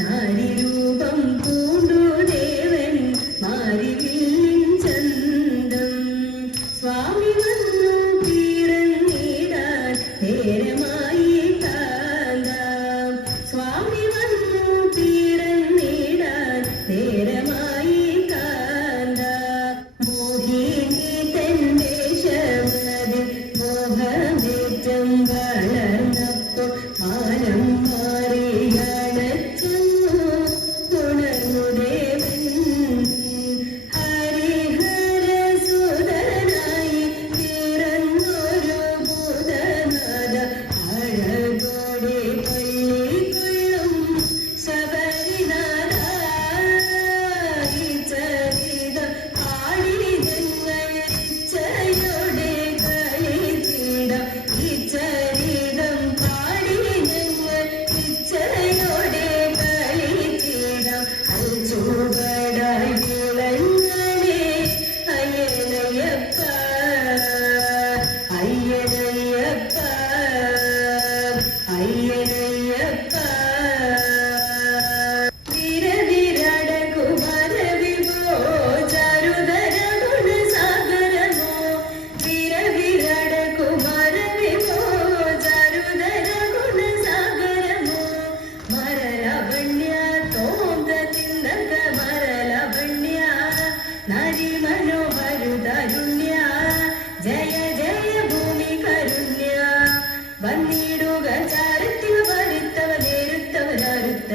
i don't Nice.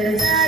Thank.